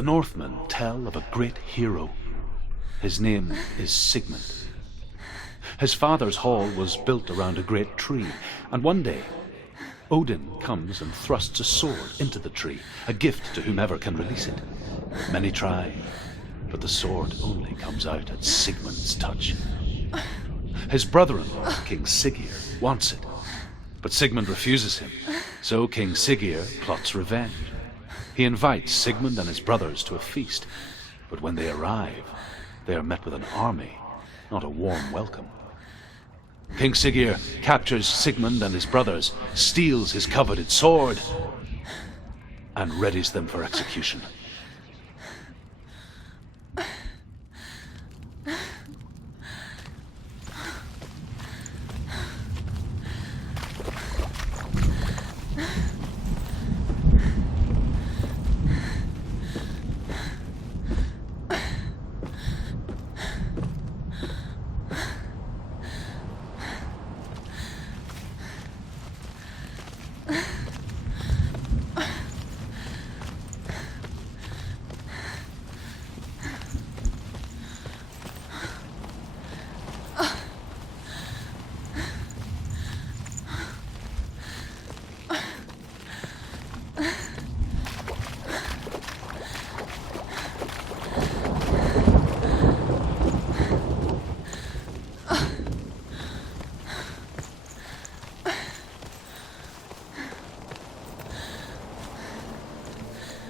The Northmen tell of a great hero. His name is Sigmund. His father's hall was built around a great tree, and one day Odin comes and thrusts a sword into the tree, a gift to whomever can release it. Many try, but the sword only comes out at Sigmund's touch. His brother-in-law, King Siggeir, wants it, but Sigmund refuses him, so King Siggeir plots revenge. He invites Sigmund and his brothers to a feast, but when they arrive, they are met with an army, not a warm welcome. King Siggeir captures Sigmund and his brothers, steals his coveted sword, and readies them for execution.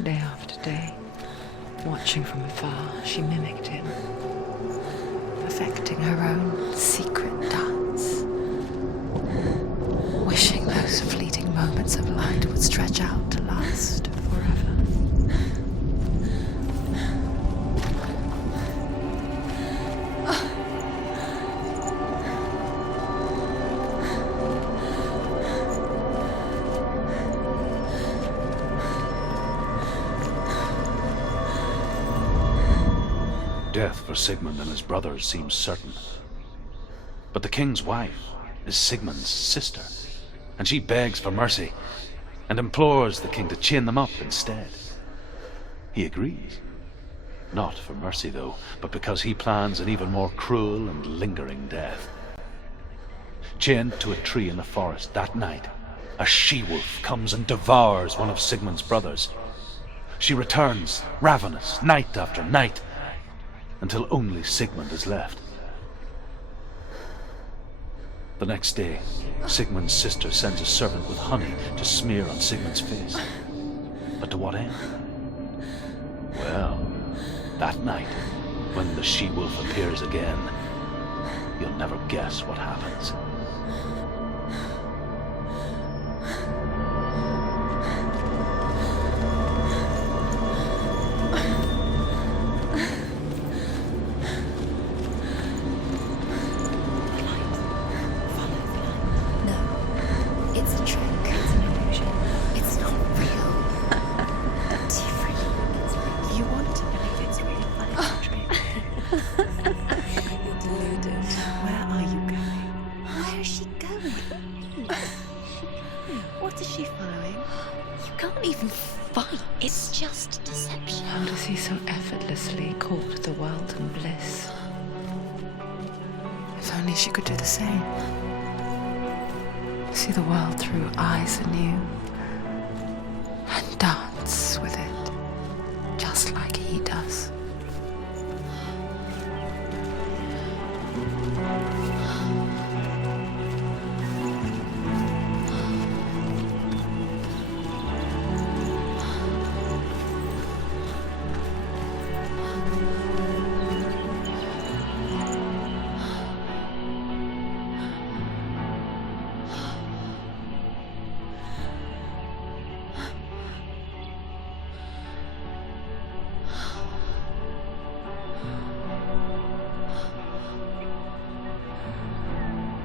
Day after day, watching from afar, she mimicked him, perfecting her own secret dance, wishing those fleeting moments of light would stretch out to last forever. Death for Sigmund and his brothers seems certain. But the king's wife is Sigmund's sister, and she begs for mercy and implores the king to chain them up instead. He agrees. Not for mercy, though, but because he plans an even more cruel and lingering death. Chained to a tree in the forest that night, a she-wolf comes and devours one of Sigmund's brothers. She returns, ravenous, night after night, until only Sigmund is left. The next day, Sigmund's sister sends a servant with honey to smear on Sigmund's face. But to what end? Well, that night, when the she-wolf appears again, you'll never guess what happens. Odyssey so effortlessly caught the world in bliss. If only she could do the same. See the world through eyes anew and dance with it, just like he does.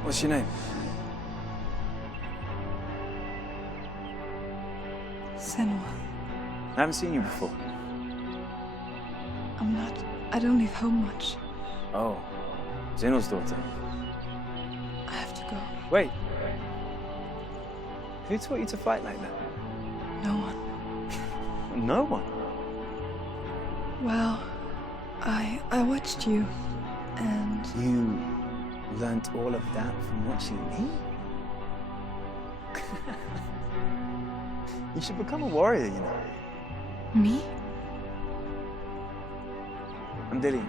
What's your name? Senua. I haven't seen you before. I don't leave home much. Oh, Zeno's daughter. I have to go. Wait. Who taught you to fight like that? No one. No one? Well, I watched you, and You learnt all of that from watching me? You should become a warrior, you know. me? I'm Dillian.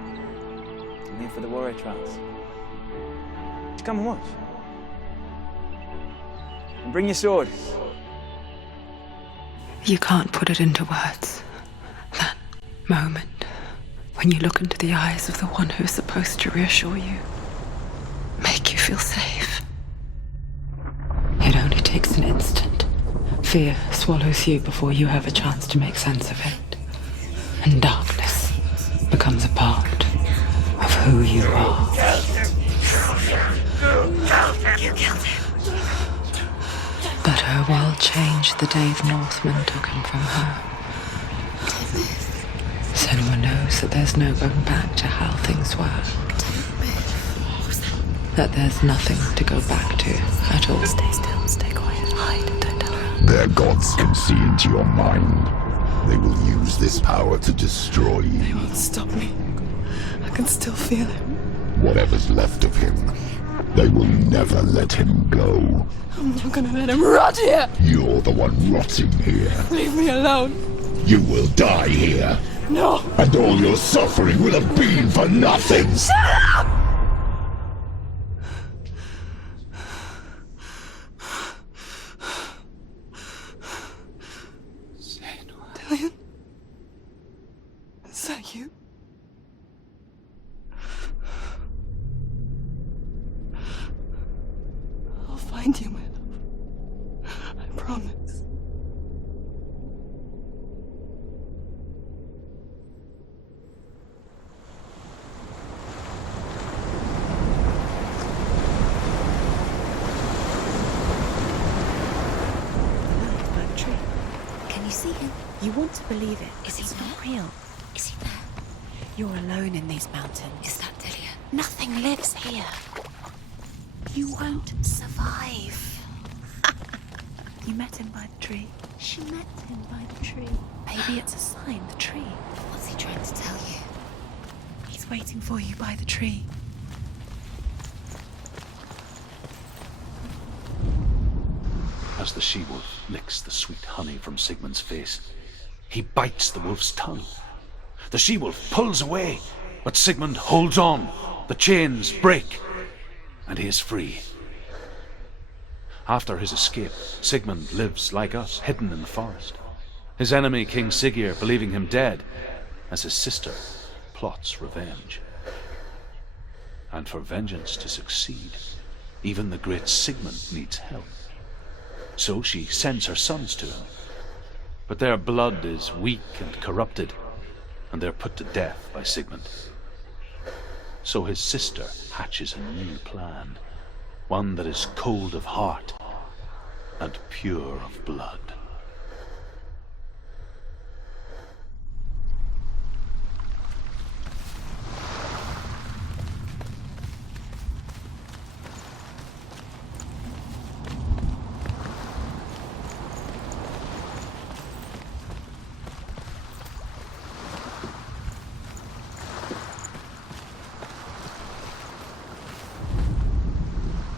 I'm here for the warrior trials. Just come and watch. And bring your sword. You can't put it into words. That moment when you look into the eyes of the one who's supposed to reassure you, make you feel safe. It only takes an instant. Fear swallows you before you have a chance to make sense of it. And darkness becomes a part of who you are. You killed him. But her world changed the day the Northmen took him from her. Senua knows that there's no going back to how things were. That there's nothing to go back to at all. Stay still, stay quiet, hide, don't tell her. Their gods can see into your mind. They will use this power to destroy They you. won't stop me. I can still feel him. Whatever's left of him, they will never let him go. I'm not gonna let him rot here! You're the one rotting here. Leave me alone! You will die here. No! And all your suffering will have been for nothing. Dillian? Is that you? I'll find you, my love. I promise. By the tree. Can you see him? You want to believe it. Is he not real? Is he there? You're alone in these mountains. Is that Dillian? Nothing lives here. You won't survive. You met him by the tree. She met him by the tree. Maybe it's a sign, the tree. What's he trying to tell you? He's waiting for you by the tree. As the she-wolf licks the sweet honey from Sigmund's face, he bites the wolf's tongue. The she-wolf pulls away, but Sigmund holds on. The chains break, and he is free. After his escape, Sigmund lives like us, hidden in the forest. His enemy, King Siggeir, believing him dead, as his sister plots revenge. And for vengeance to succeed, even the great Sigmund needs help. So she sends her sons to him. But their blood is weak and corrupted, and they're put to death by Sigmund. So his sister hatches a new plan, one that is cold of heart and pure of blood.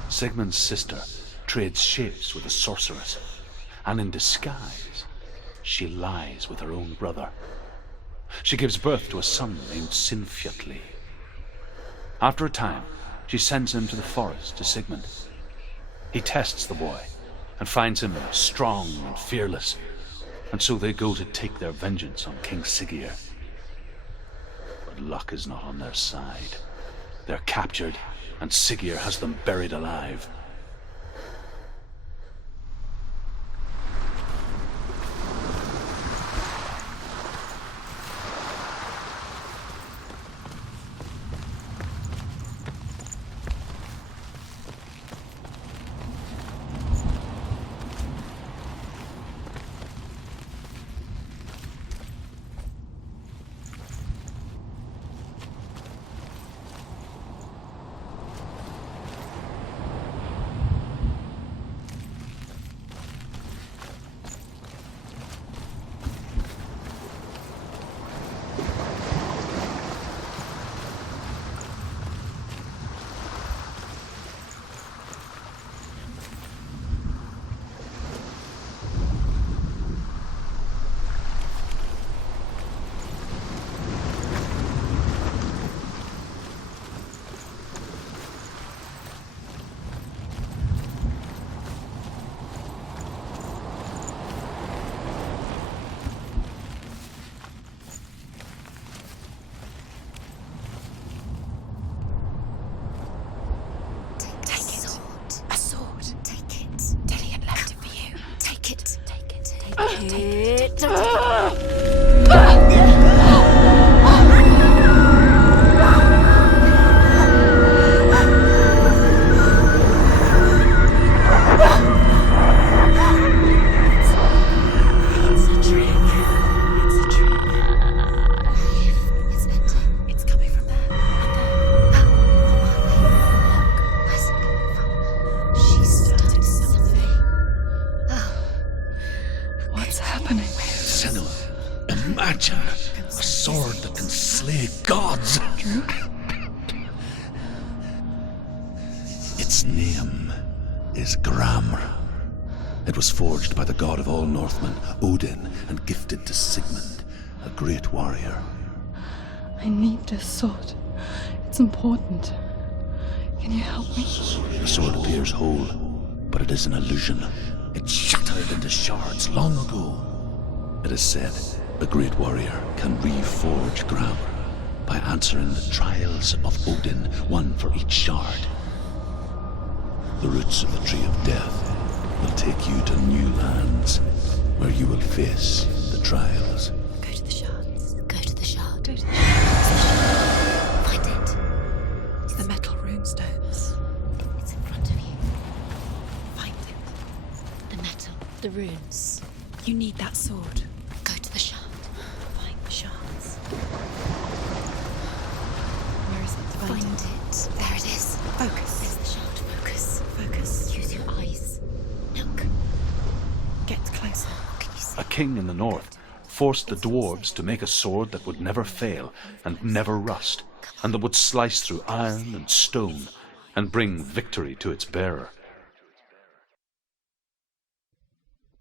Sigmund's sister trades shapes with a sorceress, and in disguise, she lies with her own brother. She gives birth to a son named Sinfjotli. After a time, she sends him to the forest to Sigmund. He tests the boy and finds him strong and fearless, and so they go to take their vengeance on King Siggeir. But luck is not on their side. They're captured, and Siggeir has them buried alive. Its name is Gramr. It was forged by the god of all Northmen, Odin, and gifted to Sigmund, a great warrior. I need this sword. It's important. Can you help me? The sword appears whole, but it is an illusion. It shattered into shards long ago. It is said a great warrior can reforge Gramr by answering the trials of Odin, one for each shard. The roots of the Tree of Death will take you to new lands, where you will face the trials. Go to the shards. Go to the shard. Go to the shard. Find it. It's the metal runestones. It's in front of you. Find it. The metal. The runes. You need that sword. Go to the shard. Find the shards. Where is it? Find it. There it is. Focus. There's the shard. Focus. Focus. Use your eyes. Look. Get closer. What can you see? A king in the north forced the dwarves to make a sword that would never fail and never rust, and that would slice through iron and stone and bring victory to its bearer.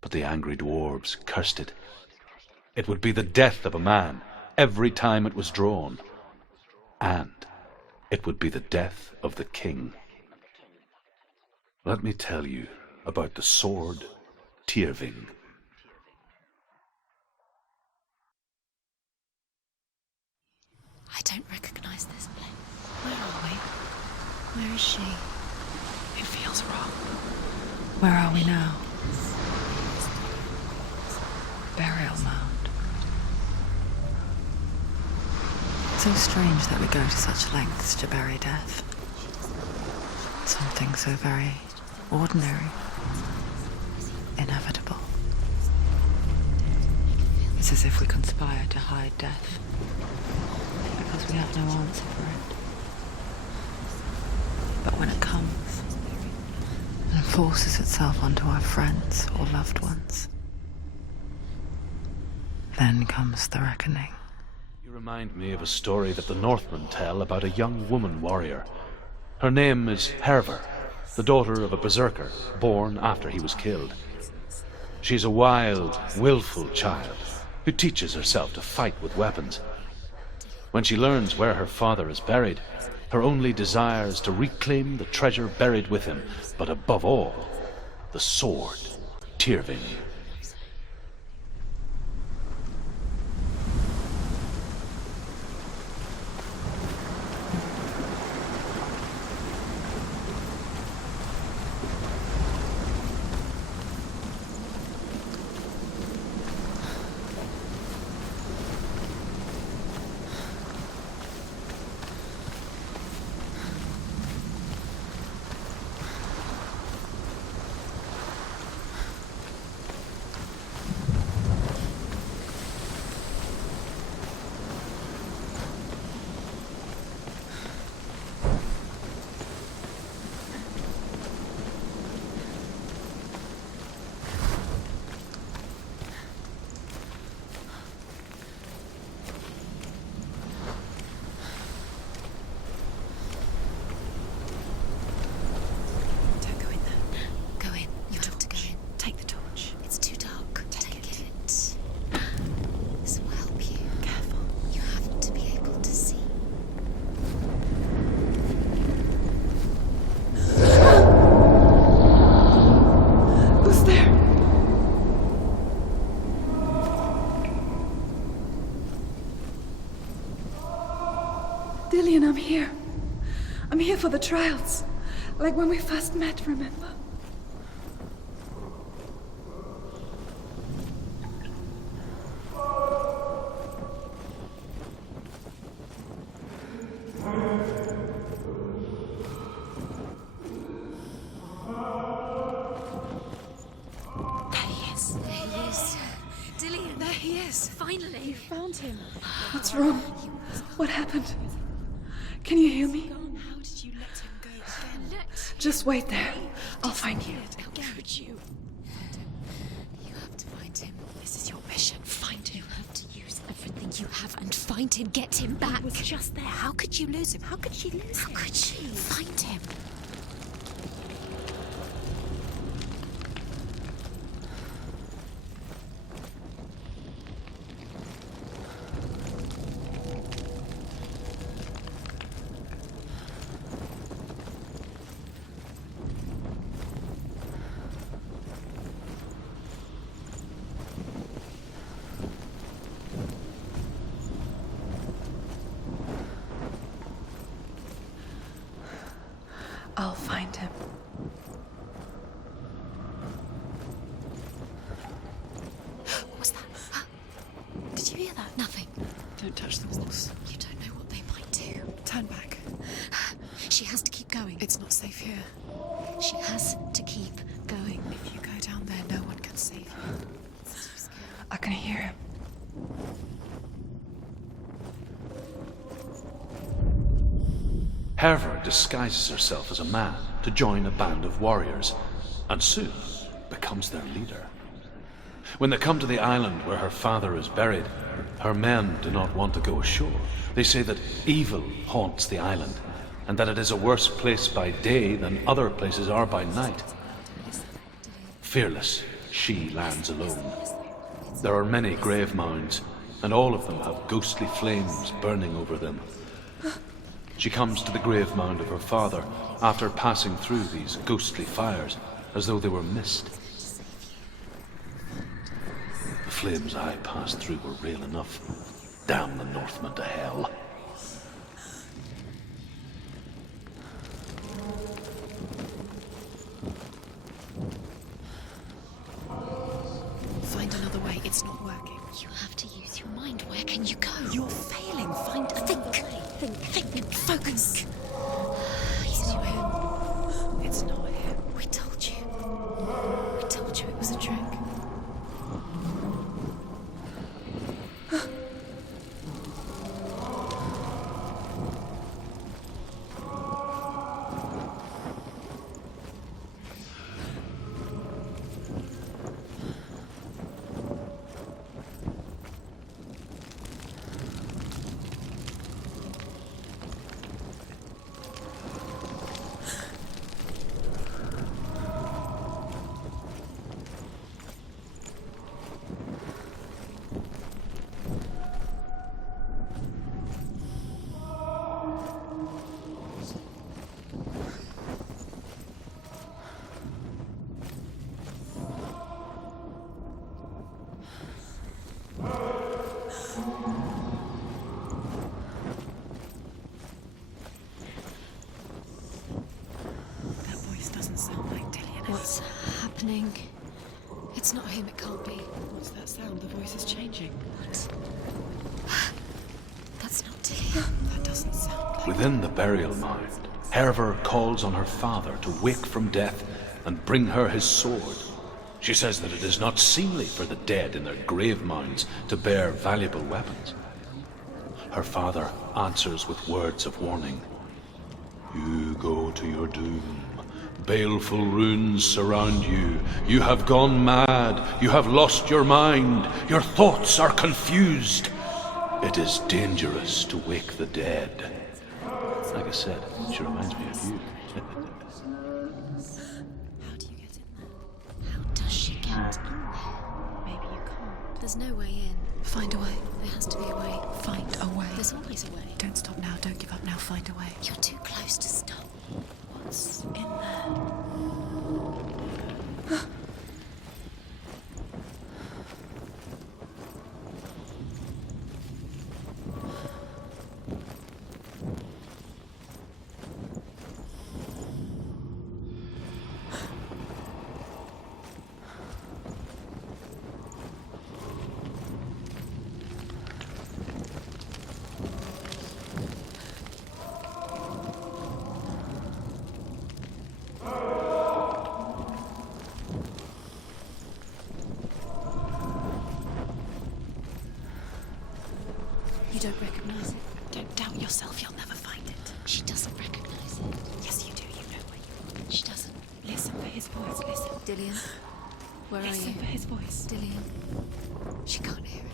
But the angry dwarves cursed it. It would be the death of a man every time it was drawn, and it would be the death of the king. Let me tell you about the sword Tyrving. I don't recognize this place. Where are we? Where is she? It feels wrong. Where are we now? Burial mound. So strange that we go to such lengths to bury death. Something so very ordinary, inevitable. It's as if we conspire to hide death, because we have no answer for it. But when it comes and forces itself onto our friends or loved ones, then comes the reckoning. You remind me of a story that the Northmen tell about a young woman warrior. Her name is Hervor, the daughter of a berserker born after he was killed. She's a wild, willful child who teaches herself to fight with weapons. When she learns where her father is buried, her only desire is to reclaim the treasure buried with him, but above all, the sword, Tyrving. I'm here. I'm here for the trials. Like when we first met, remember? he is. Finally. You found him. What's wrong? What happened? Can you hear me? How did you let him go again? Just wait there. I'll find you. How could you? You have to find him. This is your mission. Find him. You have to use everything you have and find him. Get him back. He was just there. How could you lose him? How could she lose him? How could she? Find him. I'll find him. What was that? Huh? Did you hear that? Nothing. Don't touch the walls. You don't know what they might do. Turn back. She has to keep going. It's not safe here. She has to keep going. If you go down there, no one can save you. I can hear him. Herver disguises herself as a man to join a band of warriors, and soon becomes their leader. When they come to the island where her father is buried, her men do not want to go ashore. They say that evil haunts the island, and that it is a worse place by day than other places are by night. Fearless, she lands alone. There are many grave mounds, and all of them have ghostly flames burning over them. She comes to the grave mound of her father after passing through these ghostly fires, as though they were mist. The flames I passed through were real enough. Damn the Northmen to hell. Find another way. It's not working. You have to use your mind. Where can you go? You're failing. Find a think. Think. Focus. It's not him. It's not him. We told you. We told you it was a trick. What's happening? It's not him, it can't be. What's that sound? The voice is changing. What? That's not Tilly. That doesn't sound like... Within the burial mound, Herver calls on her father to wake from death and bring her his sword. She says that it is not seemly for the dead in their grave mounds to bear valuable weapons. Her father answers with words of warning. You go to your doom. Baleful runes surround you. You have gone mad. You have lost your mind. Your thoughts are confused. It is dangerous to wake the dead. Like I said, she reminds me of you. How do you get in there? How does she get in there? Maybe you can't. There's no way in. Find a way. There has to be a way. Find a way. There's always a way. Don't stop now. Don't give up now. Find a way. You're too close to stop. What's in there? You don't recognize it? Don't doubt yourself, you'll never find it. She doesn't recognize it. Yes, you do, you know where you are. She doesn't. Listen for his voice, listen. Dillian, where are you? Listen for his voice. Dillian, she can't hear it.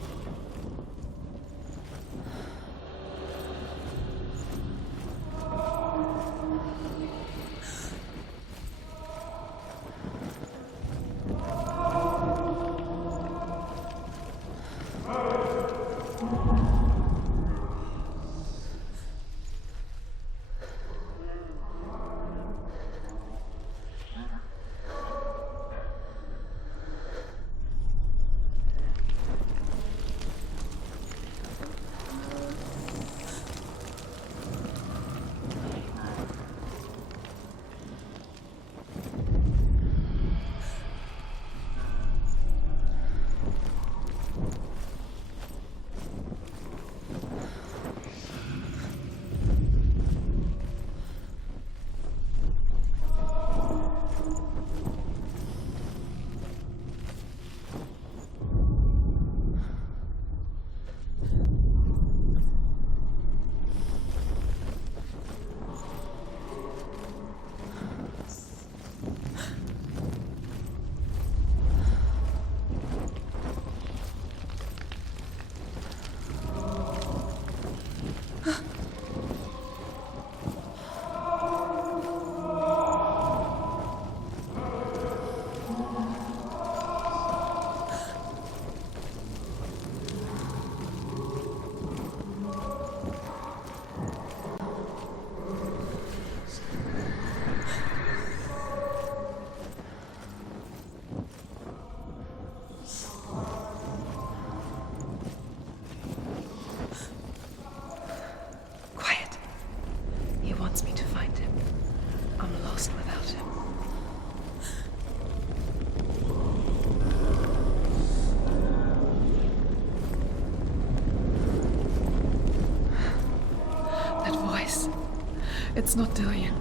Wants me to find him. I'm lost without him. That voice. It's not Dillian.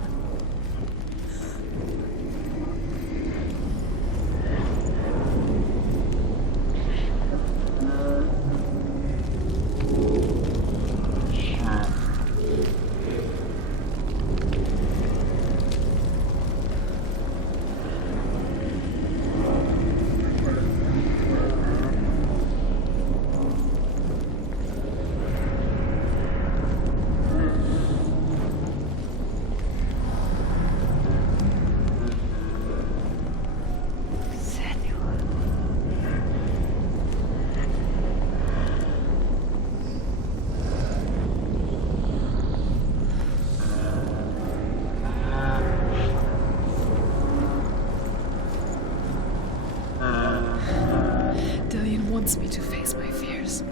Wants me to face my fears.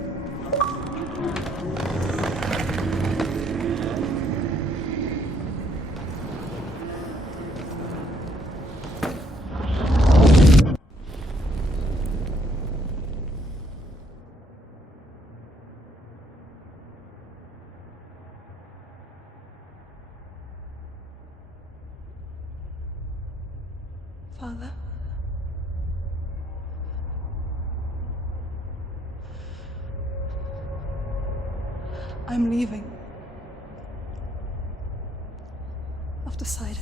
Father? I'm leaving. I've decided.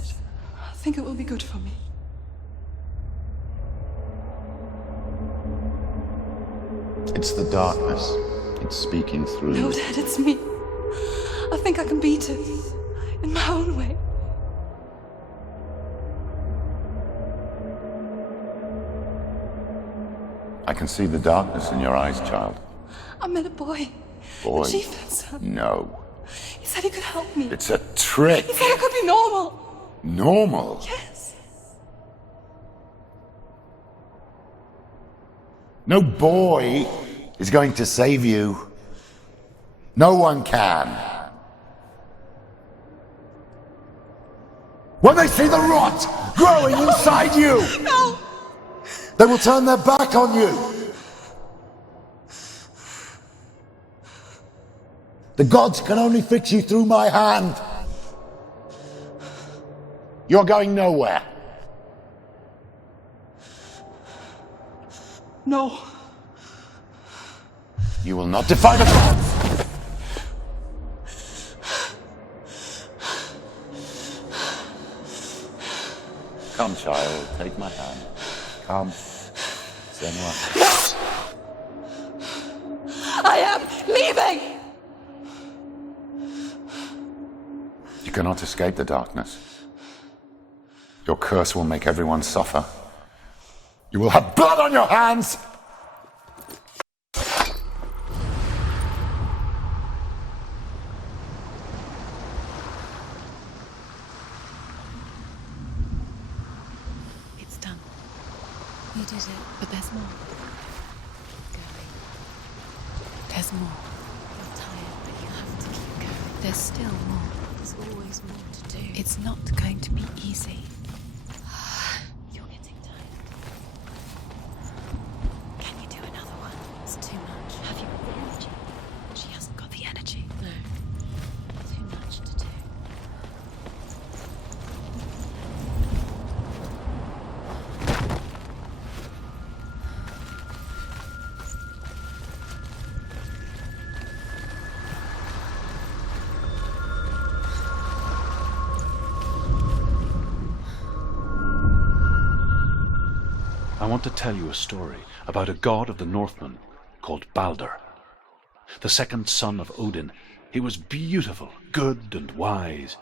I think it will be good for me. It's the darkness. It's speaking through No, you. Dad, it's me. I think I can beat it. In my own way. I can see the darkness in your eyes, child. I met a boy. Boy. The chieftain's son. No. He said he could help me. It's a trick. He said I could be normal. Normal? Yes. No boy is going to save you. No one can. When they see the rot growing inside you, No! they will turn their back on you. The gods can only fix you through my hand. You're going nowhere. No. You will not defy the gods. on, child. Take my hand. Come. Senua. I am leaving! You cannot escape the darkness. Your curse will make everyone suffer. You will have blood on your hands! It's done. You did it, but there's more. Keep going. There's more. You're tired, but you have to keep going. There's still more. There's always more to do. It's not going to be easy. You're getting tired. Can you do another one? It's too much. Have you got the energy? She hasn't got the energy. No. Too much to do. I want to tell you a story about a god of the Northmen called Balder. The second son of Odin. He was beautiful, good, and wise.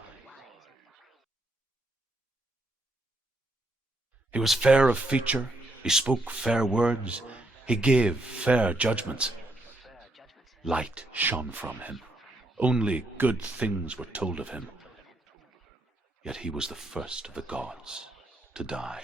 He was fair of feature, he spoke fair words, he gave fair judgments. Light shone from him. Only good things were told of him. Yet he was the first of the gods to die.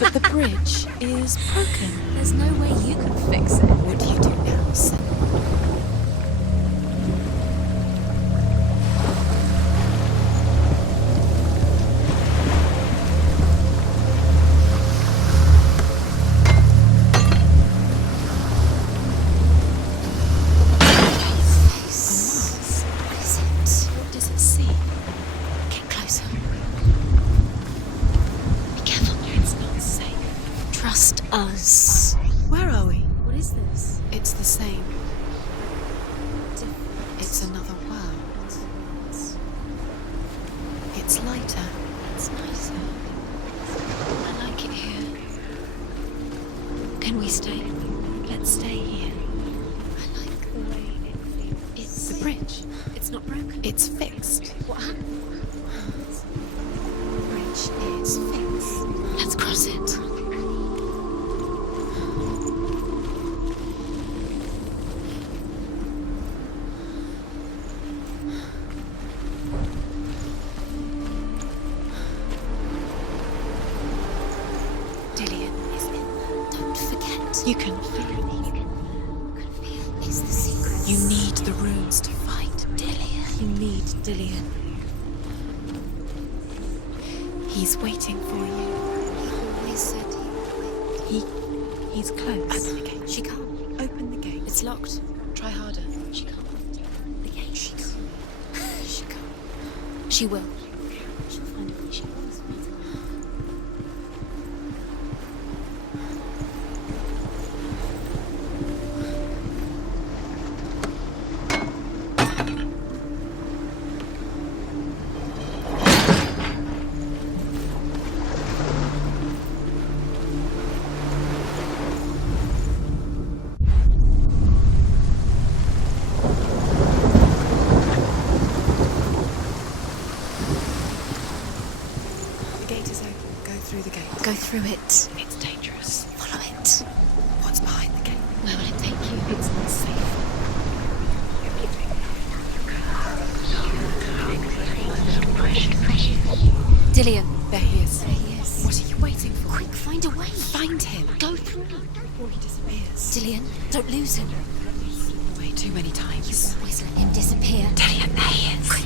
But the bridge is broken. There's no way you can fix it. What do you do now, Senua? Us. Where are we? What is this? It's the same. It's another world. It's lighter. It's nicer. I like it here. Can we stay? Let's stay here. I like the way it feels. It's the bridge. It's not broken. It's fixed. What happened? The bridge is fixed. Let's cross it. You can feel it. It's the secret. You need the runes to fight Dillion. You need Dillion. He's waiting for you. He always said he would. He's close. Open the gate. She can't. Open the gate. It's locked. Try harder. She can't. The gate. She can't. She can't. She will. She'll find it. She always finds it. Go through it. It's dangerous. Follow it. What's behind the gate? Where will it take you? It's not safe. Dillion. There he is. There he is. What are you waiting for? Quick, find a way. Find him. Go through before he disappears. Dillion, don't lose him. He's slipped away too many times. You always let him disappear. Dillion, there he is. Quick.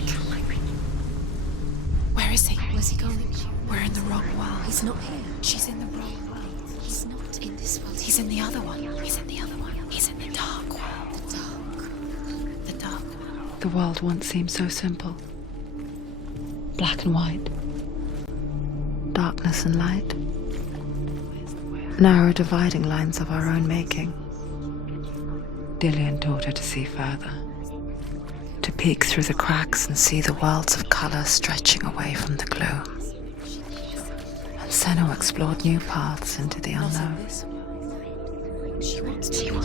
Where's he going? We're in the wrong world. He's not here. She's in the wrong world. He's not in this world. He's in the other one. He's in the other one. He's in the dark world. The dark world. The world once seemed so simple. Black and white. Darkness and light. Narrow dividing lines of our own making. Dillian taught her to see further. To peek through the cracks and see the worlds of colour stretching away from the gloom. And Senua explored new paths into the unknown. She wants to.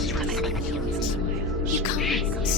He can't.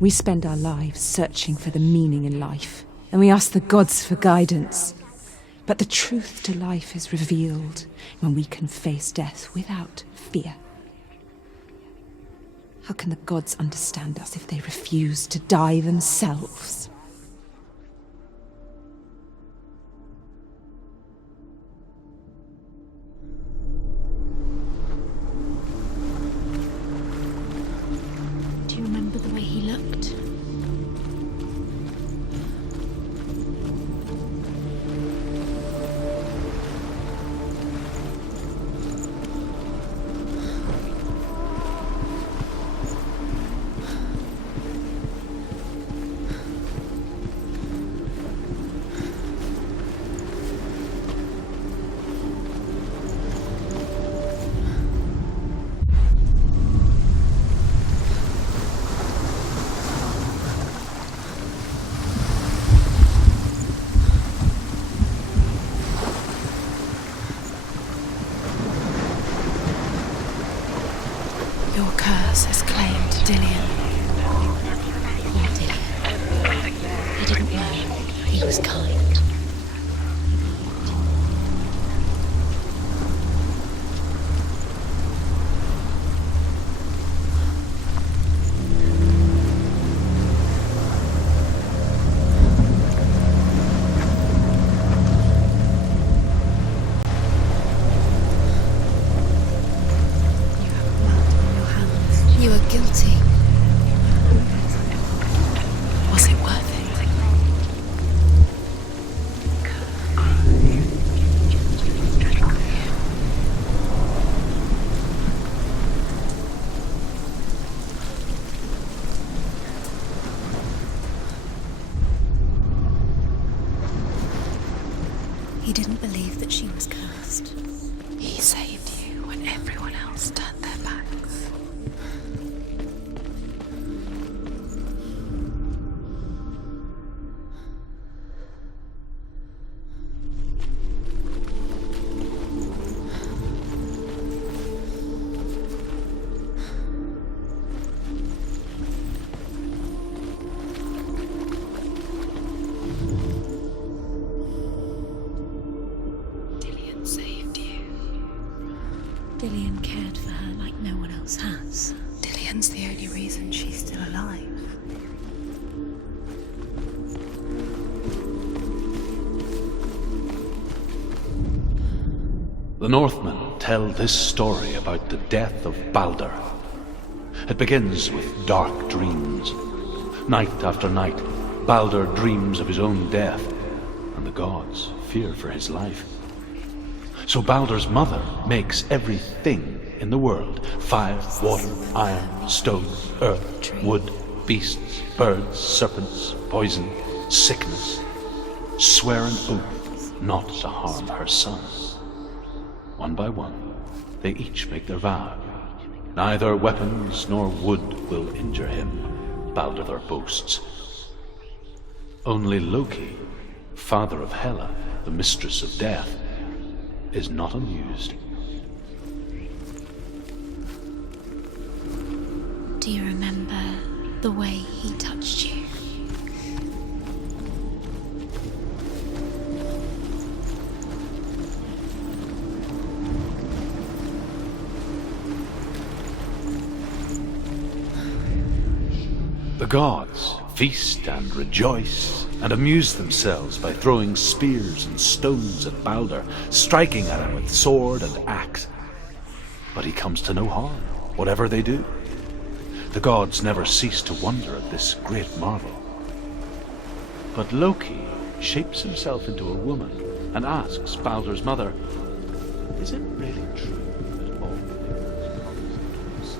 We spend our lives searching for the meaning in life, and we ask the gods for guidance. But the truth to life is revealed when we can face death without fear. How can the gods understand us if they refuse to die themselves? Do you remember the way he looked? Your curse has claimed Dillian. Poor Dillian. He didn't know. He was kind. You are guilty. Was it worth it? He didn't believe that she was cursed. He saved you when everyone else turned their backs. Dillian saved you. Dillian cared for her like no one else has. Dillian's the only reason she's still alive. The Northmen tell this story about the death of Baldur. It begins with dark dreams. Night after night, Baldur dreams of his own death, and the gods fear for his life. So Baldur's mother makes everything in the world: fire, water, iron, stone, earth, wood, beasts, birds, serpents, poison, sickness, swear an oath not to harm her son. One by one, they each make their vow. Neither weapons nor wood will injure him. Balder their boasts. Only Loki, father of Hela, the mistress of death, is not amused. Do you remember the way he touched you? The gods feast and rejoice and amuse themselves by throwing spears and stones at Balder, striking at him with sword and axe. But he comes to no harm, whatever they do. The gods never cease to wonder at this great marvel. But Loki shapes himself into a woman and asks Balder's mother, "Is it really true that all things come to us?"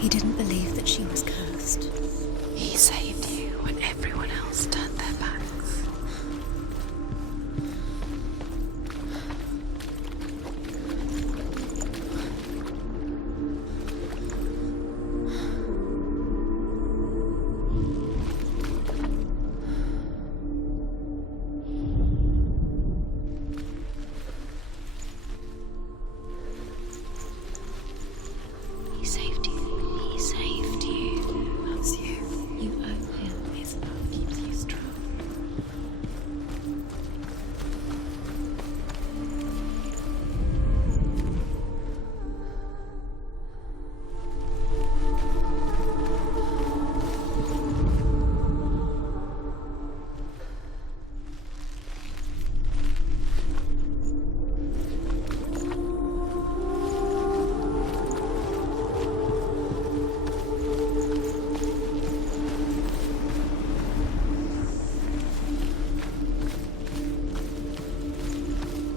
He didn't believe that she was cursed. He saved you when everyone else turned their backs. He saved you. He saved you. Loves you. You owe him. His love keeps you strong.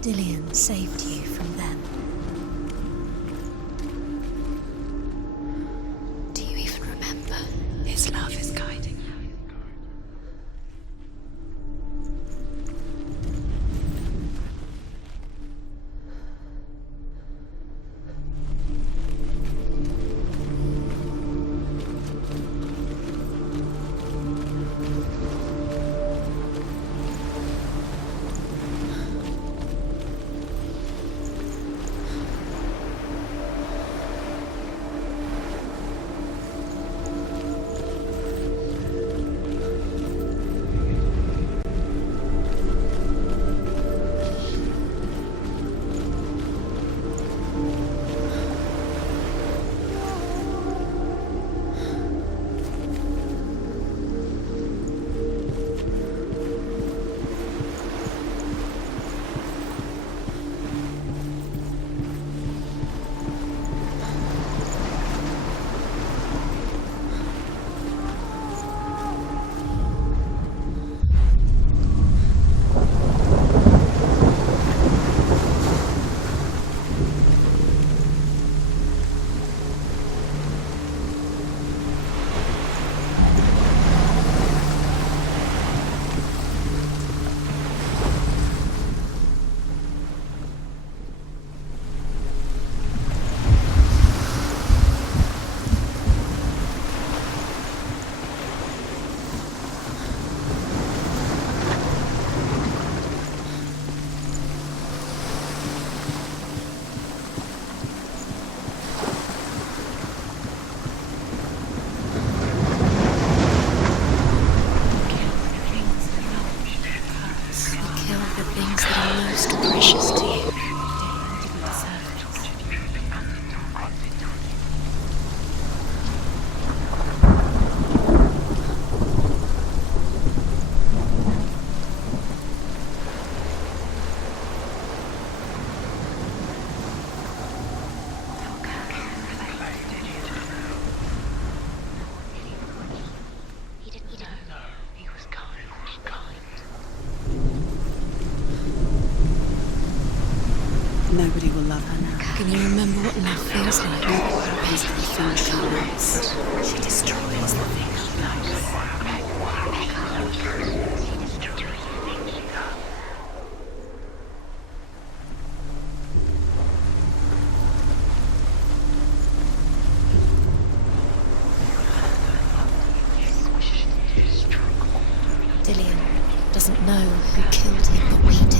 Dillion saved you from them. Do you even remember? His love is guiding you. Nobody will love her now. Can you remember what love feels like? Is the thing she loves. She destroys the thing she loves. Dillian doesn't know who killed him, but we do.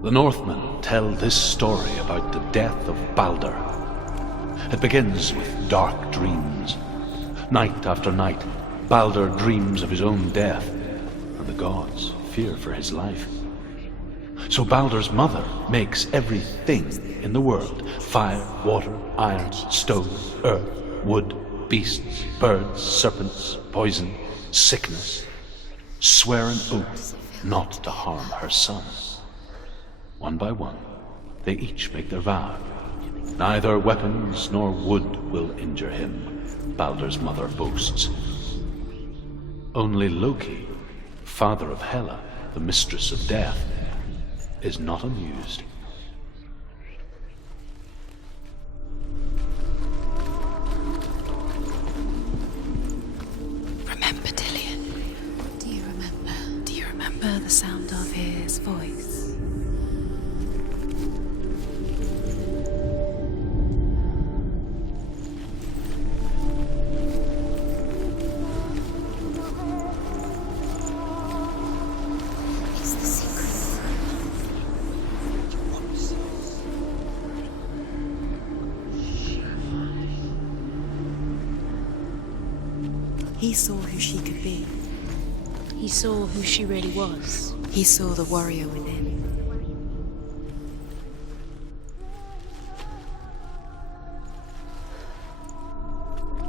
The Northmen tell this story about the death of Baldur. It begins with dark dreams. Night after night, Baldur dreams of his own death, and the gods fear for his life. So Baldur's mother makes everything in the world: fire, water, iron, stone, earth, wood, beasts, birds, serpents, poison, sickness, swear an oath not to harm her son. One by one, they each make their vow. Neither weapons nor wood will injure him, Baldur's mother boasts. Only Loki, father of Hela, the mistress of death, is not amused. Remember Dillian? Do you remember? Do you remember the sound of his voice? He saw who she could be. He saw who she really was. He saw the warrior within.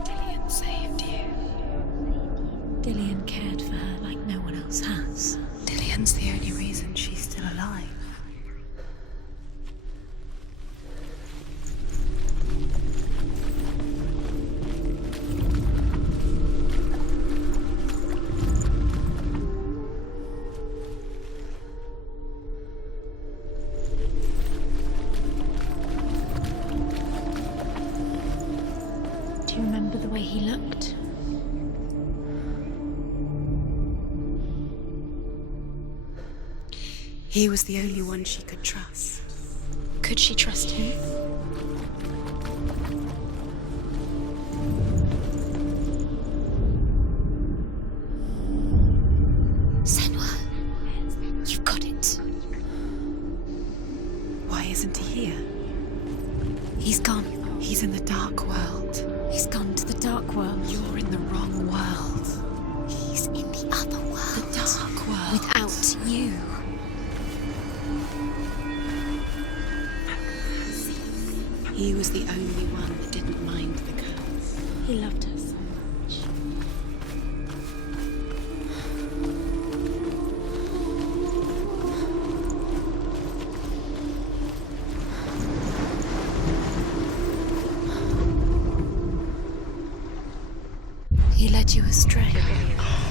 Dillian saved you. Dillian cared for her like no one else has. Dillian's the only reason she's still alive. Remember the way he looked? He was the only one she could trust. Could she trust him? Senua, you've got it. Why isn't he here? He's gone. He's in the dark world. He's gone to the dark world. You're in the wrong world. He's in the other world. The dark world. Without you. He was the only one that didn't mind the curse. He loved her so much. He led you astray.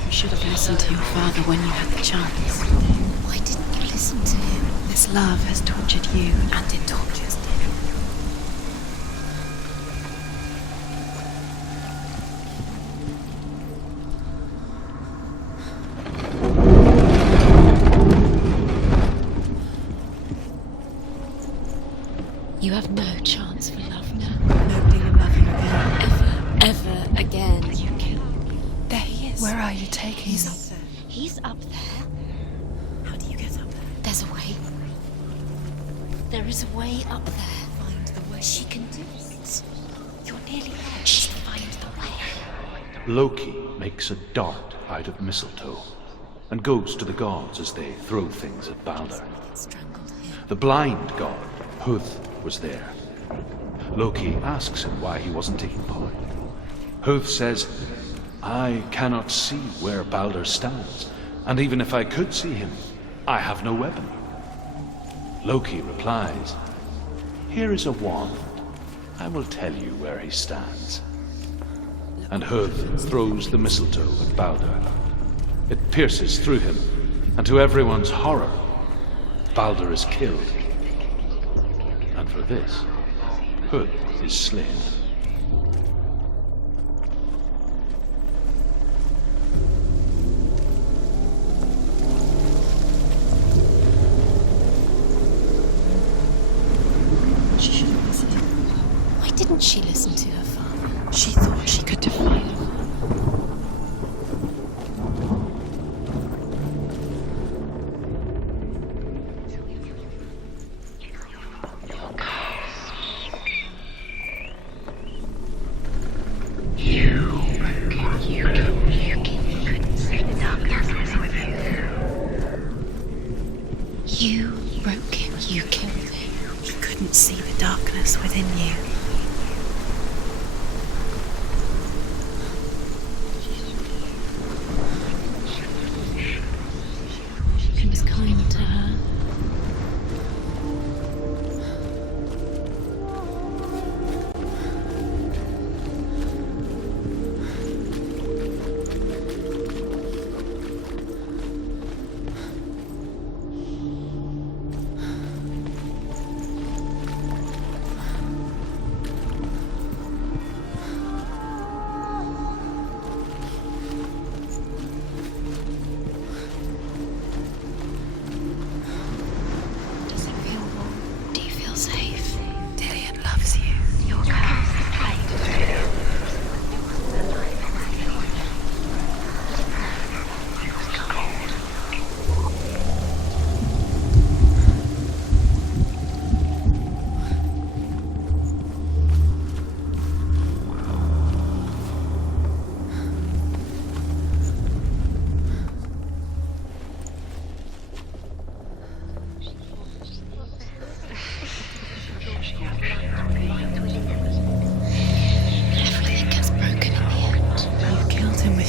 You should have listened to your father when you had the chance. Why didn't you listen to him? This love has tortured you, and it tortures him. You have no chance for love now. Nobody will love you again. Ever again. You killed me. There he is. Where are you taking him? He's up there. He's up there? How do you get up there? There's a way. There is a way up there. Find the way. Loki makes a dart out of mistletoe and goes to the gods as they throw things at Balder. The blind god, Huth, was there. Loki asks him why he wasn't taking part. Huth says, I cannot see where Balder stands, and even if I could see him, I have no weapon. Loki replies, here is a wand. I will tell you where he stands. And Huth throws the mistletoe at Balder. It pierces through him, and to everyone's horror, Balder is killed. And for this, Huth is slain. She should have listened. Why didn't she listen to her father? She thought she could defy him. You broke him, you killed him. You couldn't see the darkness within you. He was kind to her.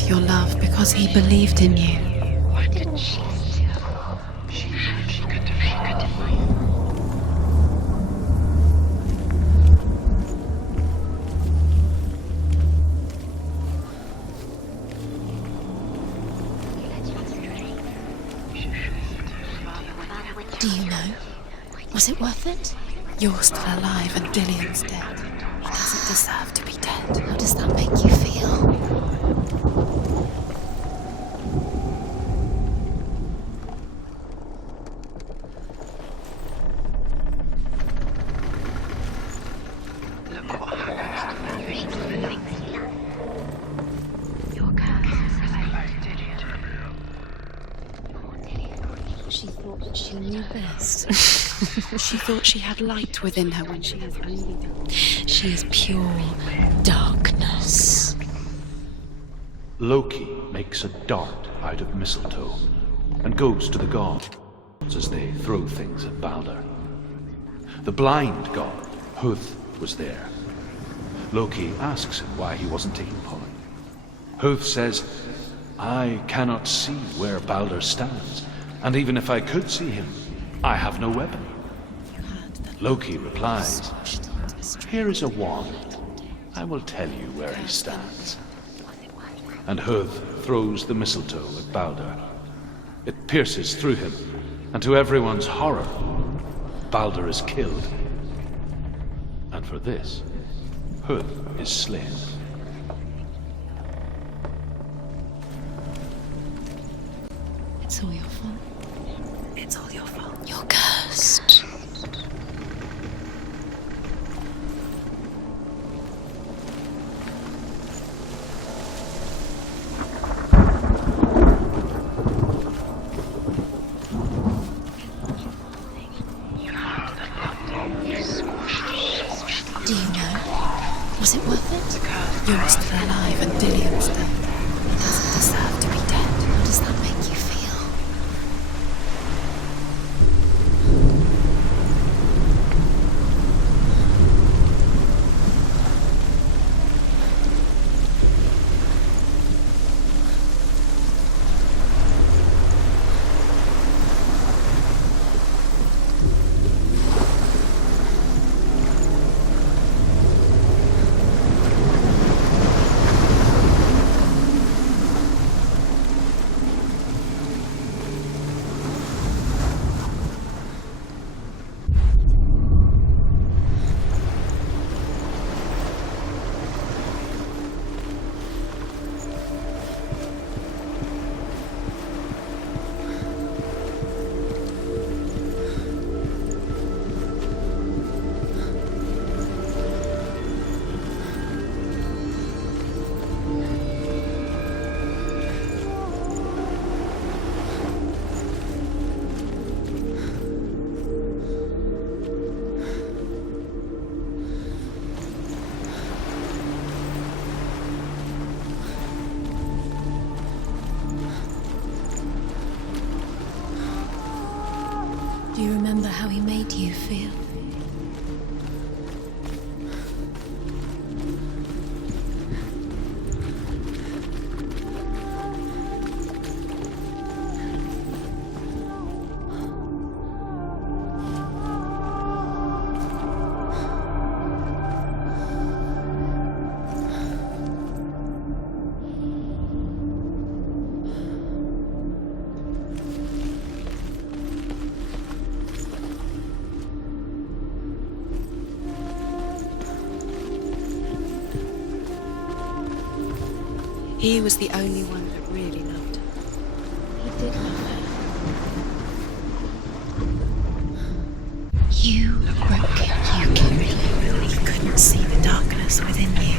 Your love because he believed in you. Why didn't she listen to her? She could defy him. Do you know? Was it worth it? You're still alive and Dillian's dead. He doesn't deserve to be dead. How does that make you feel? She thought that she knew best. She thought she had light within her when she has only darkness. She is pure darkness. Loki makes a dart out of mistletoe and goes to the gods as they throw things at Balder. The blind god, Huth, was there. Loki asks him why he wasn't taking part. Huth says, I cannot see where Balder stands, and even if I could see him, I have no weapon. Loki replies, here is a wand. I will tell you where he stands. And Huth throws the mistletoe at Balder. It pierces through him, and to everyone's horror, Balder is killed. And for this, Huth is slain. It's all your fault. It's all your fault. You're cursed. Do you know? Was it worth it? You're still alive and Dillian's dead. He doesn't deserve to be dead. How does that make you feel? Do you remember how he made you feel? He was the only one that really loved her. He did love her. You broke it. You killed him. He couldn't see the darkness within you.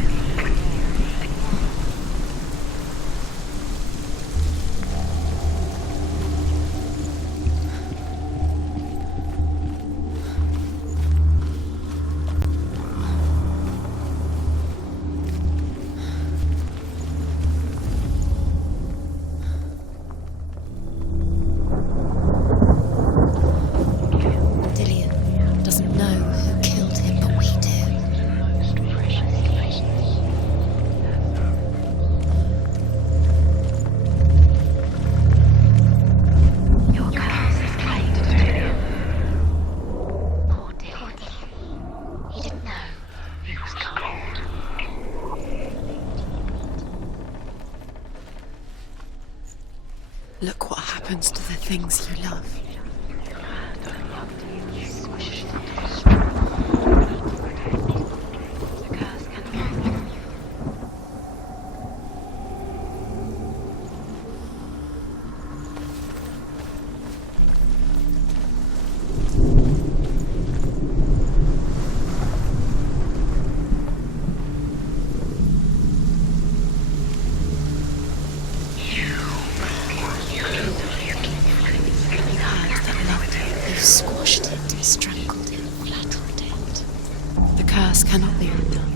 Look what happens to the things you love. Squashed it, strangled it, flattened it. The curse cannot be undone.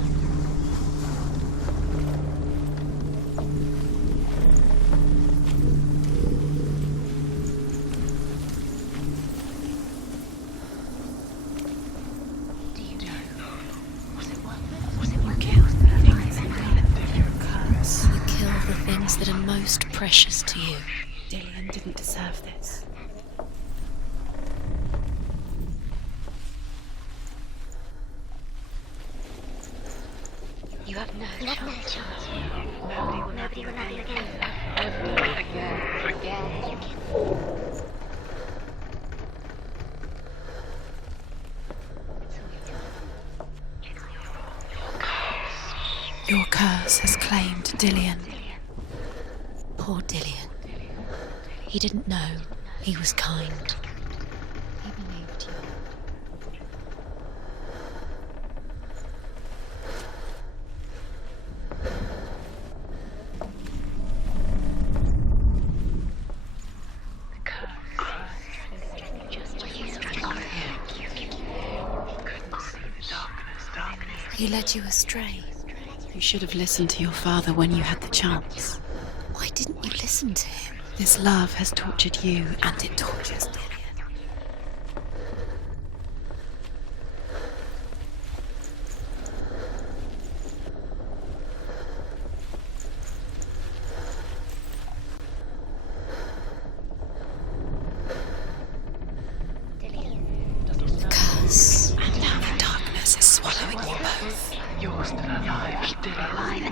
Do you know? Was it worth it? Was it worth it? You kill the things that are most precious to you. Dillian didn't deserve this. You have no chance. Nobody will love you again. Your curse has claimed Dillian. Poor Dillian. He didn't know. He was kind. He believed you. He led you astray. You should have listened to your father when you had the chance. Why didn't you listen to him? This love has tortured you, and it tortures Dillian. Curse. And now the darkness is swallowing you both. You're still alive,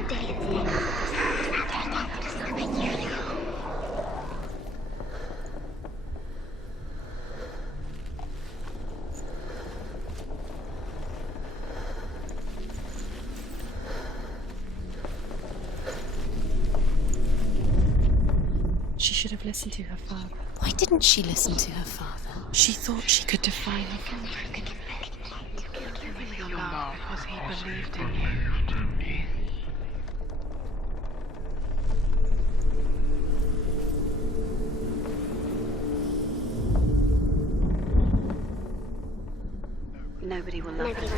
She should have listened to her father. Why didn't she listen to her father? She thought she could defy her father. Your love because he believed in you. Nobody will love you.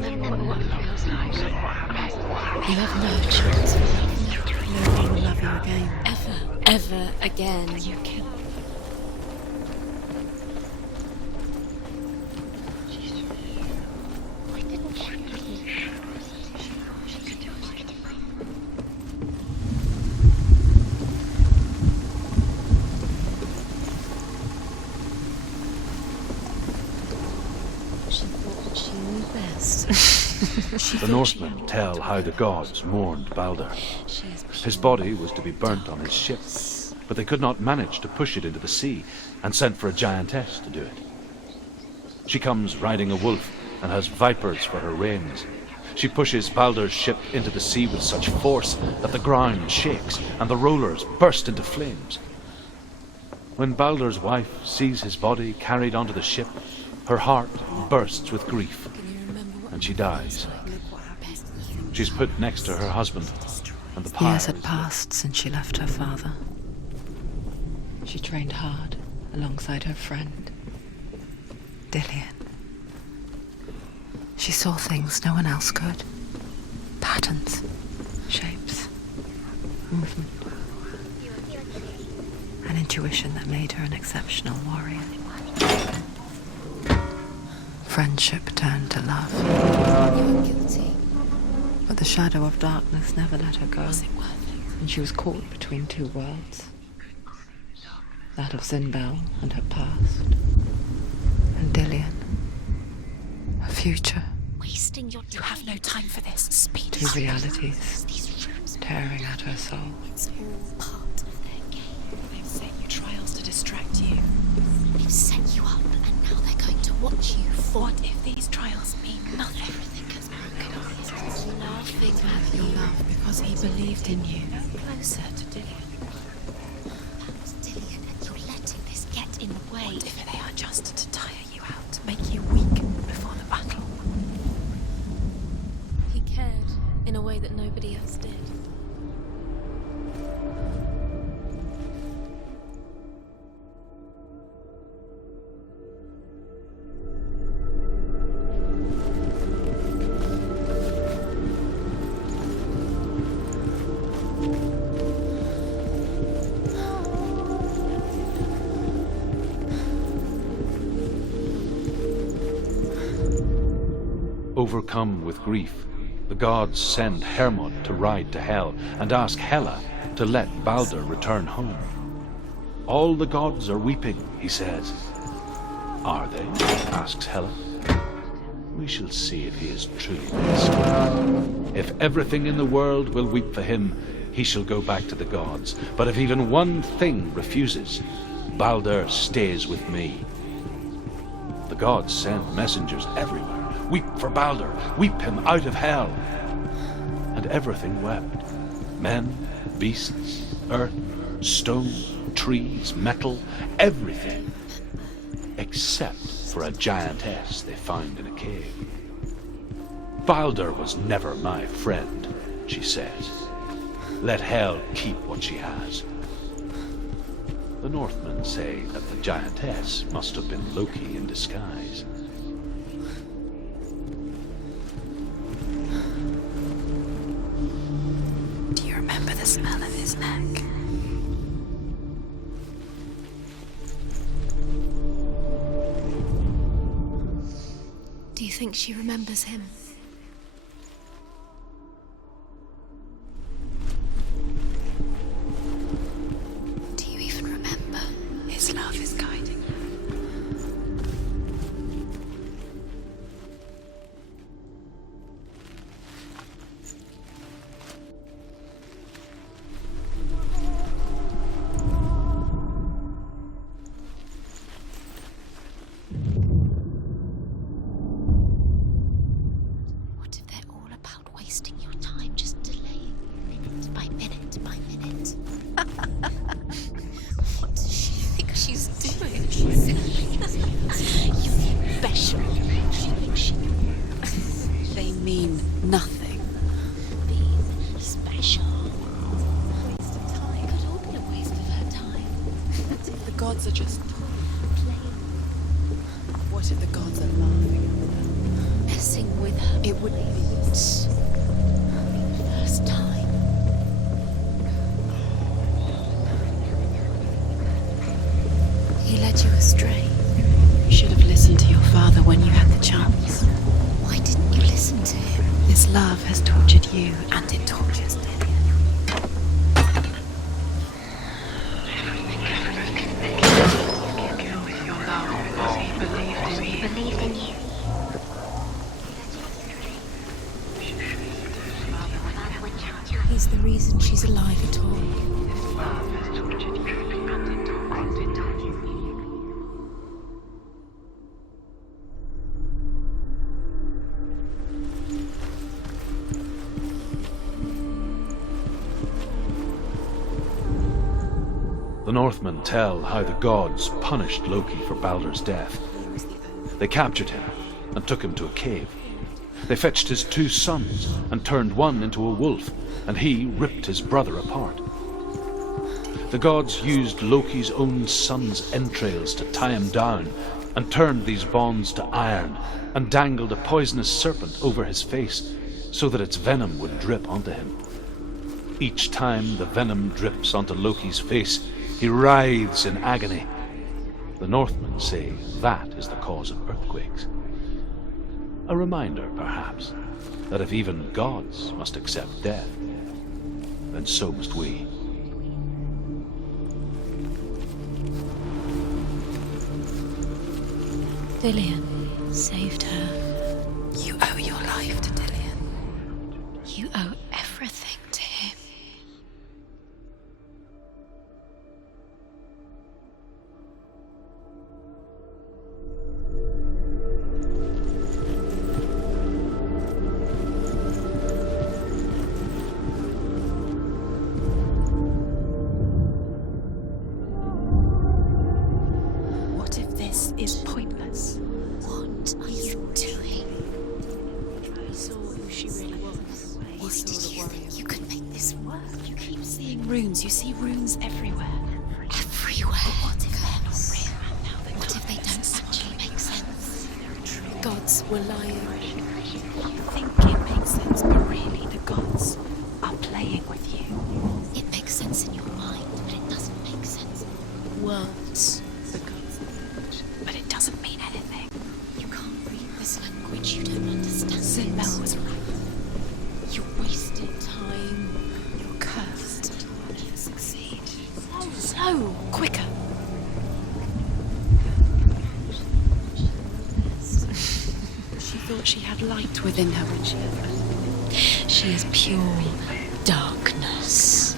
Remember what love feels like. You have no chance. Nobody will love you again. Ever again. You kill. Why didn't she listen? She could do it. She thought she knew best. The Northmen tell how the gods mourned Balder. His body was to be burnt on his ship, but they could not manage to push it into the sea, and sent for a giantess to do it. She comes riding a wolf and has vipers for her reins. She pushes Balder's ship into the sea with such force that the ground shakes and the rollers burst into flames. When Balder's wife sees his body carried onto the ship, her heart bursts with grief, and she dies. She's put next to her husband, and the pyre Years had passed since she left her father. She trained hard alongside her friend, Dillian. She saw things no one else could. Patterns, shapes, movement. An intuition that made her an exceptional warrior. Friendship turned to love. You were guilty. But the shadow of darkness never let her go. Was it worth it? And she was caught between two worlds. That of Zinbel and her past. And Dillian. Her future. Wasting your time. You have no time for this. Speed. Two realities tearing at her soul. It's all part of their game. They've set you trials to distract you. They've set you up, and now they're going to watch you. What if these trials mean nothing? Everything has broken off. Laughing at your love because he believed in you. Closer to Dillian. That was Dillian, and you're letting this get in the way. What if they are just to tire you out, to make you weak before the battle? He cared in a way that nobody else did. Overcome with grief, the gods send Hermod to ride to Hell and ask Hela to let Balder return home. All the gods are weeping, he says. Are they? Asks Hela. We shall see if he is truly blessed. If everything in the world will weep for him, he shall go back to the gods. But if even one thing refuses, Balder stays with me. The gods send messengers everywhere. Weep for Balder, weep him out of Hell. And everything wept. Men, beasts, earth, stone, trees, metal, everything. Except for a giantess they found in a cave. Balder was never my friend, she says. Let Hell keep what she has. The Northmen say that the giantess must have been Loki in disguise. the smell of his neck. Do you think she remembers him? Do you even remember? His love is guiding you. What if they're all about wasting your time, just delaying minute by minute by minute? What does she think she's doing? You're special. She thinks she... They mean nothing. Being special. Waste of time. It could all be a waste of her time. What if the gods are just playing? What if the gods are laughing at her? Messing with her. It would be First time. He led you astray. You should have listened to your father when you had the chance. Why didn't you listen to him? This love has tortured you, and it tortures Dillian. He believed in you. He's the reason she's alive at all. The Northmen tell how the gods punished Loki for Baldur's death. They captured him and took him to a cave. They fetched his 2 sons and turned one into a wolf, and he ripped his brother apart. The gods used Loki's own son's entrails to tie him down, and turned these bonds to iron, and dangled a poisonous serpent over his face, so that its venom would drip onto him. Each time the venom drips onto Loki's face, he writhes in agony. The Northmen say that is the cause of earthquakes. A reminder, perhaps, that if even gods must accept death, then so must we. Dillian saved her. You owe your life to Dillian. You owe everything to him. What if this is pointless? What are you doing? He saw who she really was. He Why saw did the you warrior. think you could make this work? You keep seeing runes. You see runes everywhere. Everywhere. What if they're not real? Now they What if they don't actually make sense? The gods were lying. You think it makes sense, but really the gods are playing with you. It makes sense in your mind, but it doesn't make sense. Words. The gods, but it doesn't mean anything. You can't read this language. You don't understand Sinbel it. was right. You wasted time. You're cursed to never succeed. So quicker. She thought she had light within her when she had. She is pure darkness.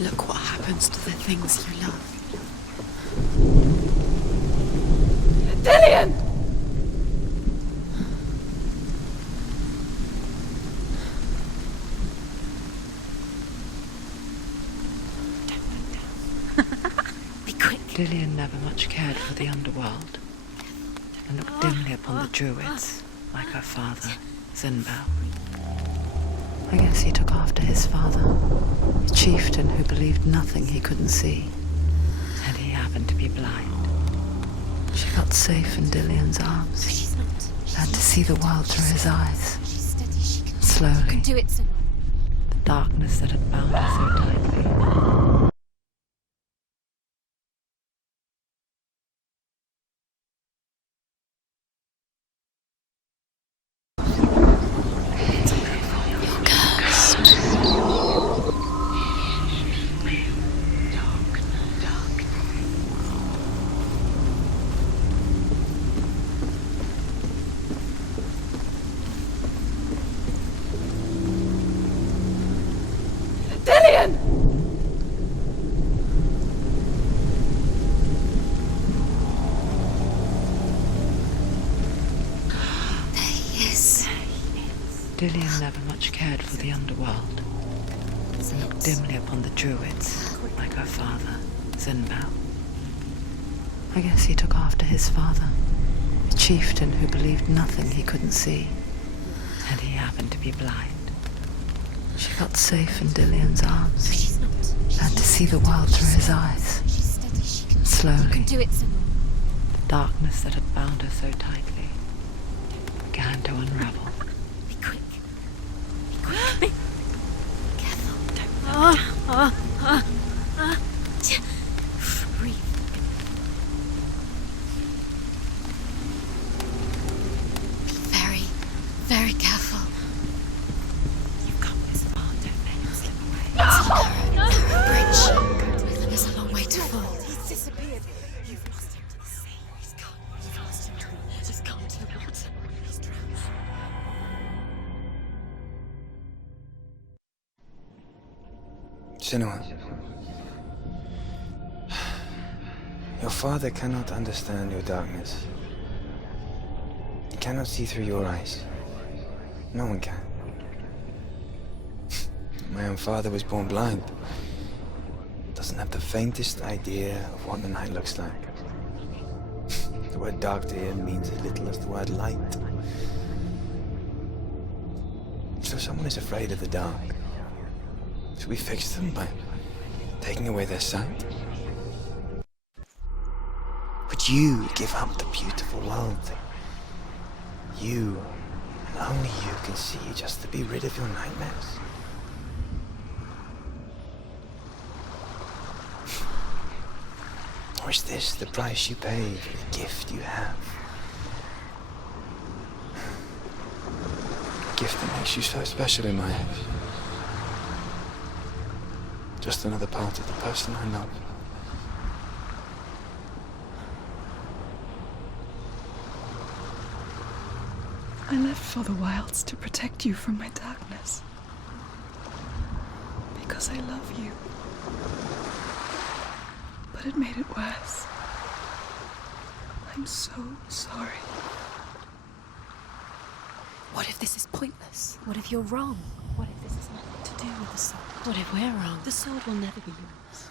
Look what happens to the things you love. Dillian! Be quick. Dillian never much cared for the underworld, and looked dimly upon the druids, like her father, Sinbel. I guess he took after his father, a chieftain who believed nothing he couldn't see. And he happened to be blind. She felt safe in Dillian's arms. Had to see the world through his eyes. Slowly, Do it, Senua. the darkness that had bound her so tightly. Dillian never much cared for the underworld, and looked dimly upon the druids, like her father, Zinbao. I guess he took after his father, a chieftain who believed nothing he couldn't see, and he happened to be blind. She felt safe in Dillian's arms, had to see the world through his eyes. Slowly, Do it, Senua. the darkness that had bound her so tightly began to unravel. Be quick. Be quick. Careful. Don't breathe. Be very, very careful. You've come this far, don't let it slip away. It's a narrow bridge. There's a long way to fall. He's disappeared. You've lost him to the sea. He's gone. You've lost him to the water. He's gone to the water. He's drowned. Senua, your father cannot understand your darkness. He cannot see through your eyes. No one can. My own father was born blind. Doesn't have the faintest idea of what the night looks like. The word dark to him means as little as the word light. So someone is afraid of the dark. Should we fix them by taking away their sight? Would you give up the beautiful world that you, and only you, can see just to be rid of your nightmares? Or is this the price you pay for the gift you have? A gift that makes you so special in my eyes. Just another part of the person I love. I left for the wilds to protect you from my darkness. Because I love you. But it made it worse. I'm so sorry. What if this is pointless? What if you're wrong? What if this has nothing to do with the sword? What if we're wrong? The sword will never be yours.